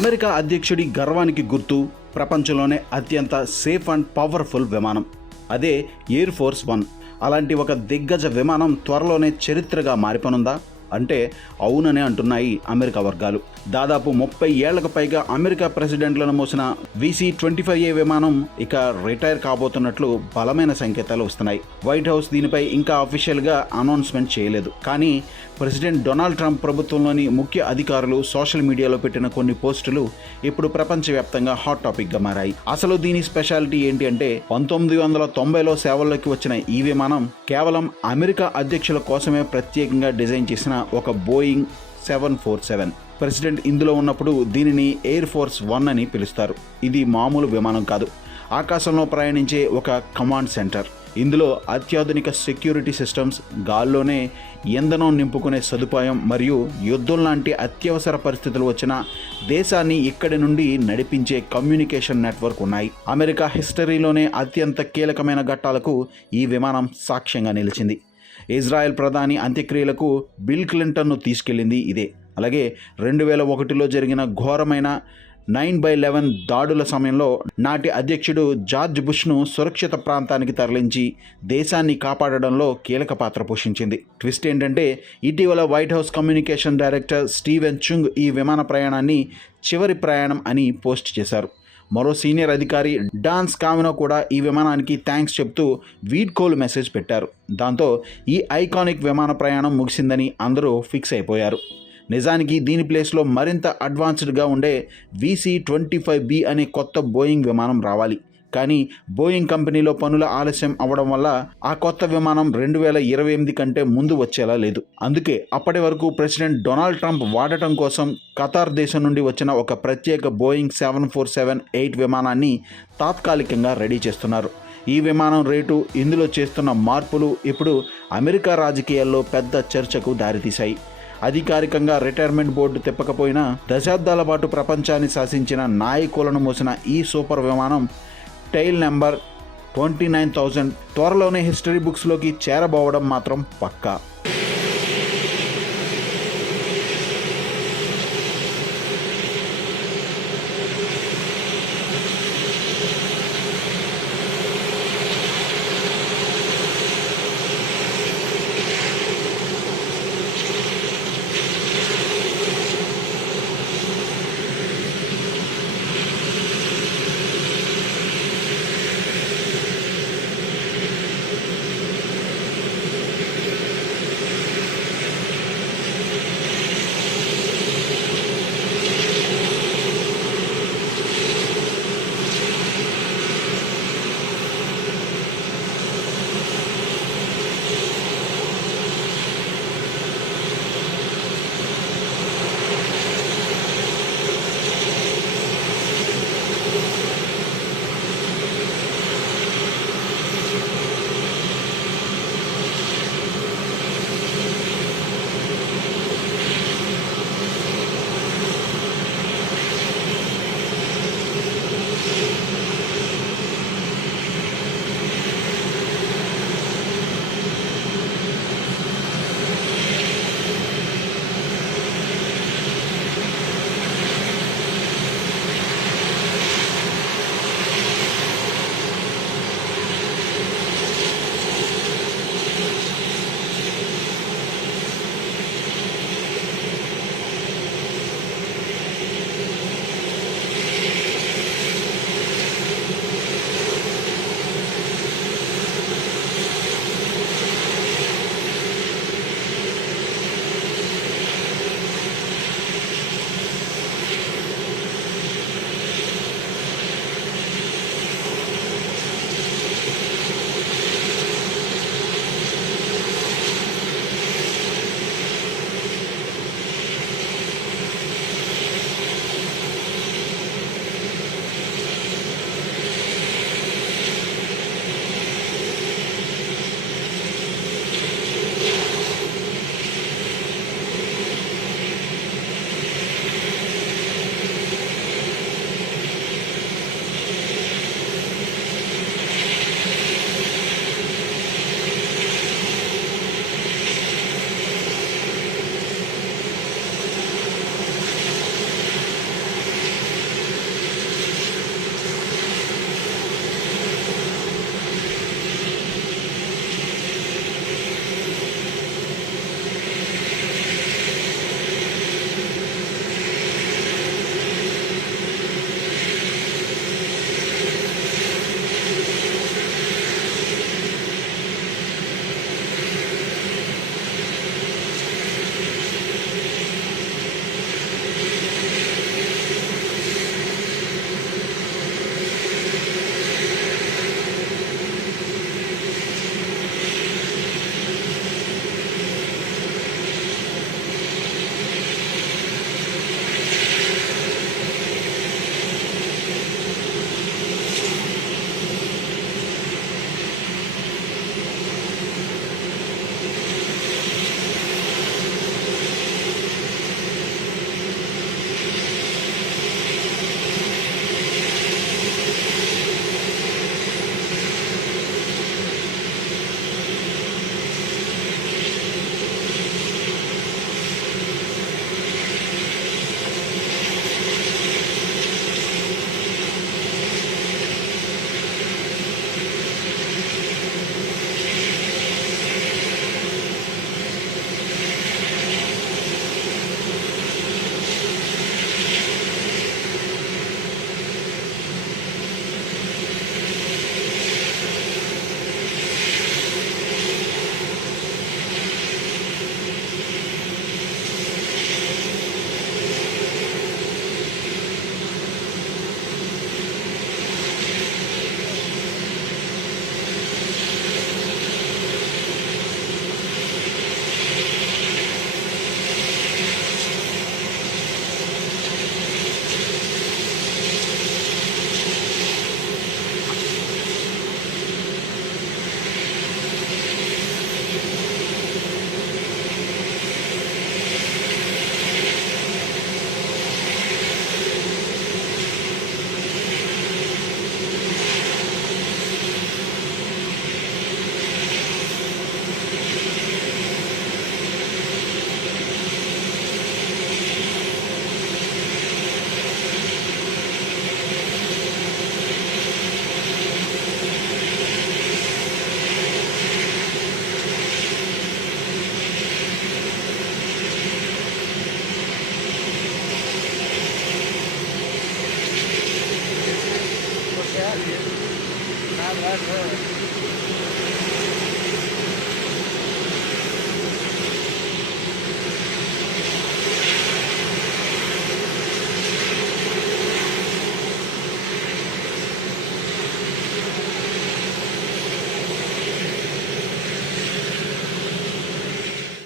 America అధ్యక్షుడి గర్వానికి గుర్తు, ప్రపంచంలోనే అత్యంత సేఫ్ అండ్ పవర్ఫుల్ విమానం అదే ఎయిర్ ఫోర్స్ 1. అలాంటి ఒక దిగ్గజ విమానం త్వరలోనే చరిత్రగా మారిపోనుందా అంటే అవుననే అంటున్నాయి అమెరికా వర్గాలు. దాదాపు 30 ఏళ్లకు పైగా అమెరికా ప్రెసిడెంట్లను మోసిన VC-25A విమానం ఇక రిటైర్ కాబోతున్నట్లు బలమైన సంకేతాలు వస్తున్నాయి. వైట్ హౌస్ దీనిపై ఇంకా అఫీషియల్గా అనౌన్స్మెంట్ చేయలేదు. కానీ ప్రెసిడెంట్ డొనాల్డ్ ట్రంప్ ప్రభుత్వంలోని ముఖ్య అధికారులు సోషల్ మీడియాలో పెట్టిన కొన్ని పోస్టులు ఇప్పుడు ప్రపంచవ్యాప్తంగా హాట్ టాపిక్గా మారాయి. అసలు దీని స్పెషాలిటీ ఏంటి అంటే 1990లో సేవల్లోకి వచ్చిన ఈ విమానం కేవలం అమెరికా అధ్యక్షుల కోసమే ప్రత్యేకంగా డిజైన్ చేసిన ఒక బోయింగ్ 747. ప్రెసిడెంట్ ఇందులో ఉన్నప్పుడు దీనిని ఎయిర్ ఫోర్స్ 1 అని పిలుస్తారు. ఇది మామూలు విమానం కాదు, ఆకాశంలో ప్రయాణించే ఒక కమాండ్ సెంటర్. ఇందులో అత్యాధునిక సెక్యూరిటీ సిస్టమ్స్, గాల్లోనే ఇంధనం నింపుకునే సదుపాయం మరియు యుద్ధం లాంటి అత్యవసర పరిస్థితులు వచ్చిన దేశాన్ని ఇక్కడి నుండి నడిపించే కమ్యూనికేషన్ నెట్వర్క్ ఉన్నాయి. అమెరికా హిస్టరీలోనే అత్యంత కీలకమైన ఘట్టాలకు ఈ విమానం సాక్ష్యంగా నిలిచింది. ఇజ్రాయెల్ ప్రధాని అంత్యక్రియలకు బిల్ క్లింటన్ను తీసుకెళ్లింది ఇదే. అలాగే 2001లో జరిగిన ఘోరమైన 9/11 దాడుల సమయంలో నాటి అధ్యక్షుడు జార్జ్ బుష్ను సురక్షిత ప్రాంతానికి తరలించి దేశాన్ని కాపాడడంలో కీలక పాత్ర పోషించింది. ట్విస్ట్ ఏంటంటే ఇటీవల White House communication director Steven Cheung ఈ విమాన ప్రయాణాన్ని చివరి ప్రయాణం అని పోస్ట్ చేశారు. మరో సీనియర్ అధికారి డాన్ స్కావినో కూడా ఈ విమానానికి థ్యాంక్స్ చెప్తూ వీడ్కోలు మెసేజ్ పెట్టారు. దాంతో ఈ ఐకానిక్ విమాన ప్రయాణం ముగిసిందని అందరూ ఫిక్స్ అయిపోయారు. నిజానికి దీని ప్లేస్లో మరింత అడ్వాన్స్డ్గా ఉండే VC-25B అనే కొత్త బోయింగ్ విమానం రావాలి. కానీ బోయింగ్ కంపెనీలో పనుల ఆలస్యం అవ్వడం వల్ల ఆ కొత్త విమానం 2028 కంటే ముందు వచ్చేలా లేదు. అందుకే అప్పటి వరకు ప్రెసిడెంట్ డొనాల్డ్ ట్రంప్ వాడటం కోసం ఖతార్ దేశం నుండి వచ్చిన ఒక ప్రత్యేక బోయింగ్ 747-8 విమానాన్ని తాత్కాలికంగా రెడీ చేస్తున్నారు. ఈ విమానం రేటు, ఇందులో చేస్తున్న మార్పులు ఇప్పుడు అమెరికా రాజకీయాల్లో పెద్ద చర్చకు దారితీశాయి. అధికారికంగా రిటైర్మెంట్ బోర్డు తిప్పకపోయినా దశాబ్దాల పాటు ప్రపంచాన్ని శాసించిన నాయకులను మోసిన ఈ సూపర్ విమానం టైల్ నెంబర్ 29,000 త్వరలోనే హిస్టరీ బుక్స్లోకి చేరబోవడం మాత్రం పక్కా.